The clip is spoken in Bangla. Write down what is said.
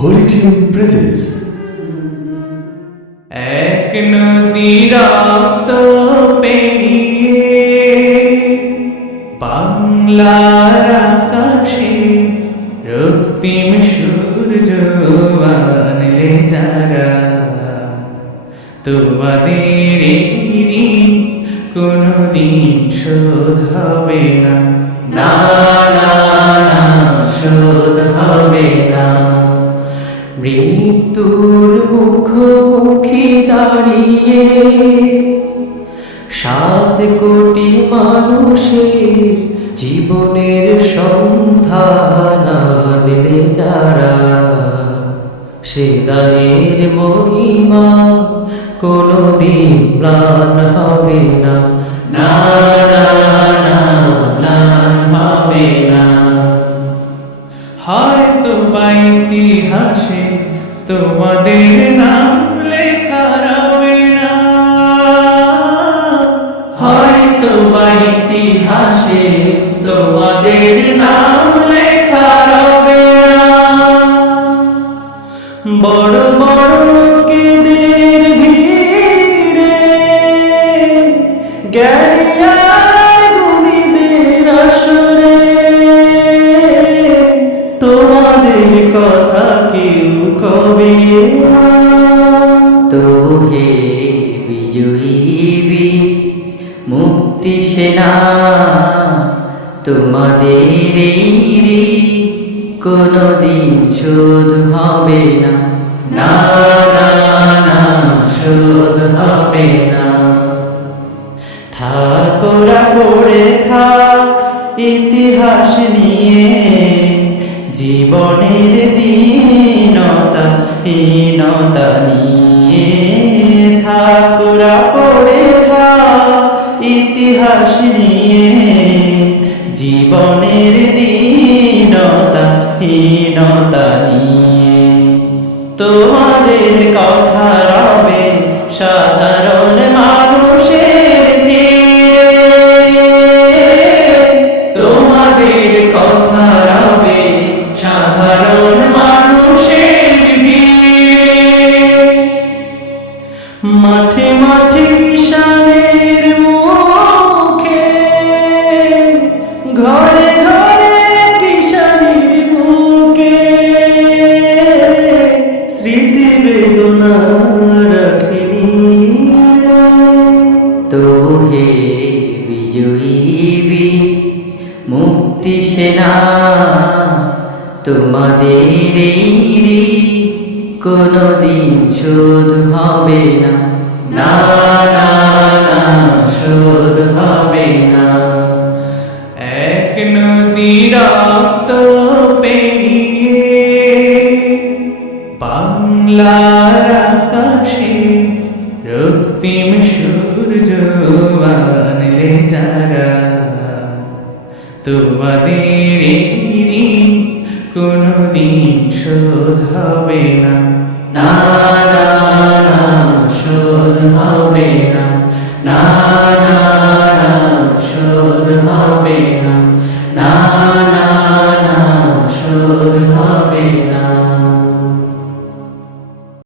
Holy Tune presents এক নদী রক্ত পেরিয়ে বাংলার আকাশে রক্তিম সূর্য আনলে যারা, তোমাদের কোনদিন শোধ হবে না, না না না শোধ হবে না। মৃত্যুর মুখোমুখি দাঁড়িয়ে 7 কোটি মানুষের জীবনের সন্ধান আনলে যারা, সে দানের মহিমা কোনদিন ম্লান হবে না, না না না ম্লান হবে না। হয়তো বা ইতিহাসে তোমাদের নাম লেখা রবে না, হয়তো বা ইতিহাসে তোমাদের নাম লেখা রবে না। বড় বড় লোকেদের ভিড়ে জ্ঞানী আর গুণীদের আসরে তোমাদের কথা কেউ কবে না। তবু হে বিজয়ী মুক্তি সেনা, তোমাদের এই কোনদিন শোধ হবে না, না না না শোধ হবে না। থাকোরা পড়ে থাক ইতিহাস নিয়ে, জীবনের দীনতা হীনতা নিয়ে। থাকোরা পড়ে থাক ইতিহাস নিয়ে, জীবনের দীনতা হীনতা নিয়ে। তোমাদের কথা রবে সাধারণ মানুষের ভিড়ে, তোমাদের কথা রবে সাধারণ মানুষের ভিড়ে। মাঠে মাঠে কিষানের মুখে, ঘরে ঘরে কিষানের বুকে স্মৃতি বেদনা রাখিনি। তবু হে বিজয়ী মুক্তি সেনা, তোমাদের এই কোনদিন শোধ হবে না, না না না শোধ হবে না। এক নদী রক্ত পেরিয়ে বাংলার আকাশে রক্তিম সূর্য আনলে যারা, তোমাদের কোনদিন শোধ হবে না, না না না শোধ হবে না, না না